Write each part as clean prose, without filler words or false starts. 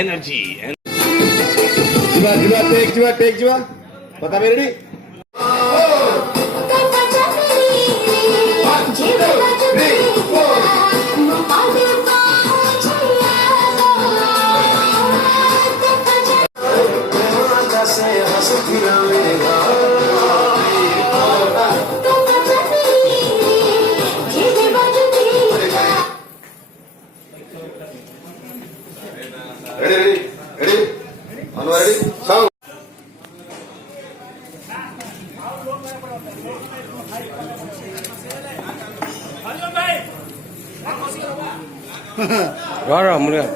energy. And take jiwa. Kota ready? Ready? Anu ready? Sound. Rara mulai.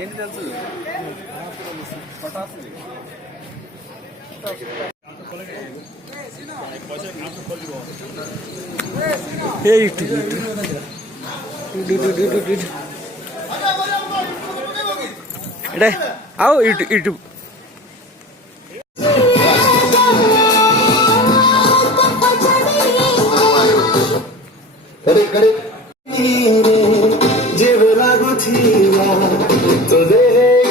ఏంటి తెలుసు పటాసు आओ इटू Kare. Jeevela guthila, to de